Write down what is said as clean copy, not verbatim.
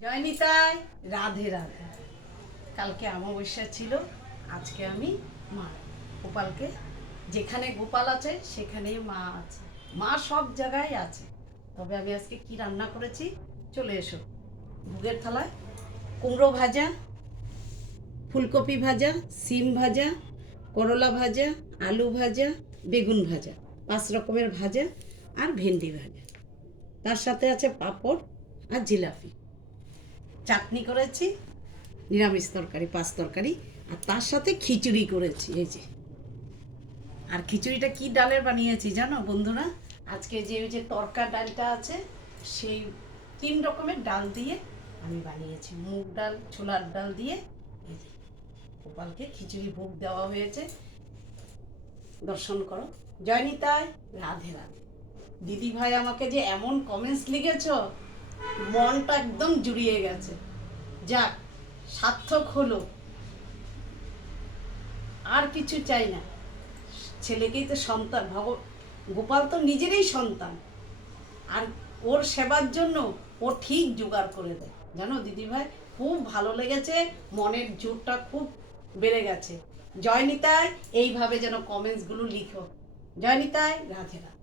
জয় নিতাই, রাধে রাধে। কালকে অমাবস্যা ছিল, আজকে আমি মা গোপালকে, যেখানে গোপাল আছে সেখানেই মা আছে। মা সব জায়গায় আছে। তবে আমি আজকে কি রান্না করেছি, চলে এসো। ভোগের থালায় কুমড়ো ভাজা, ফুলকপি ভাজা, সিম ভাজা, করলা ভাজা, আলু ভাজা, বেগুন ভাজা, 5 রকমের ভাজা আর ভেন্ডি ভাজা। তার সাথে আছে পাঁপড় আর জিলাপি। চাটনি করেছি, নিরামিষ তরকারি, 5 তরকারি, আর তার সাথে খিচুড়ি করেছি। এই যে, আর খিচুড়িটা কি ডালের বানিয়েছি জানো বন্ধুরা? আজকে যে ওই যে তরকা ডালটা আছে, সেই 3 রকমের ডাল দিয়ে আমি বানিয়েছি। মুগ ডাল, ছোলার ডাল দিয়ে। এই যে গোপালকে খিচুড়ি ভোগ দেওয়া হয়েছে। দর্শন করো। জয় নিতাই, রাধে রাধে। দিদি ভাই আমাকে যে এমন কমেন্টস লিখেছ, মনটা একদম জুড়িয়ে গেছে। যাক, সার্থক হলো, আর কিছু চাই না। ছেলেকেই তো সন্তান, গোপাল তো নিজেরই সন্তান, আর ওর সেবার জন্য ও ঠিক জোগাড় করে দেয়। জানো দিদি ভাই, খুব ভালো লেগেছে, মনের জোরটা খুব বেড়ে গেছে। জয় নিতাই, এইভাবে যেন কমেন্টসগুলো লিখো। জয় নিতাই, রাধে রাধে।